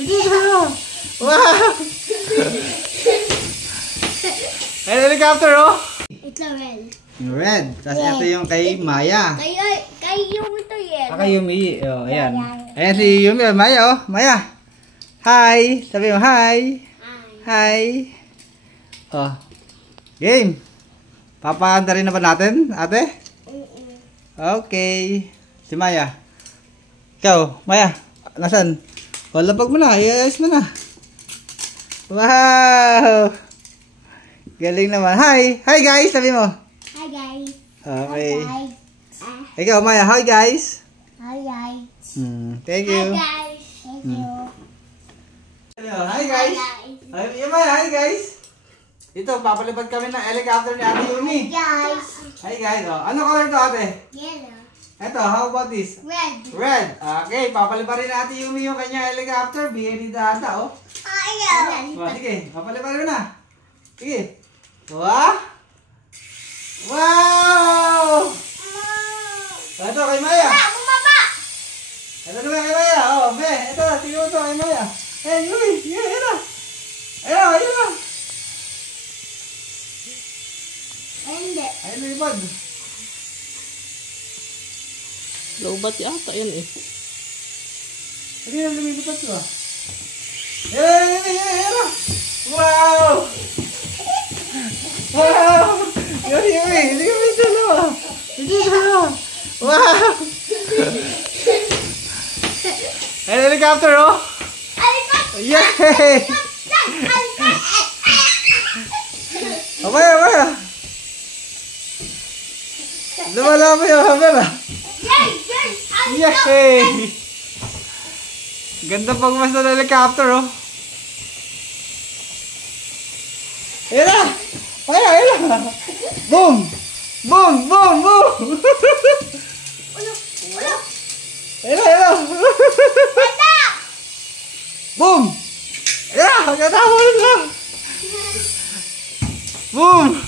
Wow! Ayan, helicopter, oh! Ito red. Yung red. Tapos ito yung kay Maya. Kay Yumi to yellow. Kay Yumi. Oh, ayan. Ayan si Yumi. Maya, oh. Maya. Hi. Sabi mo, hi. Hi. Oh. Game. Papaanda rin na ba natin, ate? Okay. Si Maya. Ikaw, Maya. Nasaan? O, labag mo na. Iayos mo na. Wow! Galing naman. Hi! Hi guys! Sabi mo. Hi guys. Okay. Hi guys. Ikaw, Maya. Hi guys! Hi guys. Thank you. Hi guys. Thank you. Hi guys! Yung Maya, hi guys! Ito, papalipad kami ng helicopter ni Ate Yumi. Guys. Hi guys! Oh, ano color to, ate? Yellow. Ito, how about this? Red. Red. Okay, papalipad rin Ate Yumi yung kanyang helicopter. Bigay ni Dada, oh. Ayaw. Oh, sige, papalipad rin na. Sige. Wow! Wow! Ito kay Maya. Bumaba. Ito naman kay Maya. Oh, be. Ito, tingnan mo ito kay Maya. Eh, Yumi. Ito. Ayun. Hindi. Ayun, lipad. Lobat yata yan eh. Hindi na lumilipad ito ah. Ayun. Wow! Wow! Yumi. Hindi ka may dala. Hindi dala. Wow! Ayun, helicopter oh. Yay! Maya. Lumalapit yung hammer ah. Yay! Ganda pagmas na helicopter oh. Ayan na! Ayan na! Boom! Boom! Ayan na! Boom! Ayan na! Magkatawa na! Boom!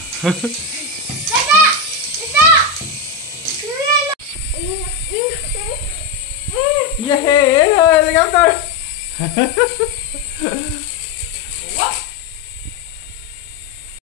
Yay! Helicopter!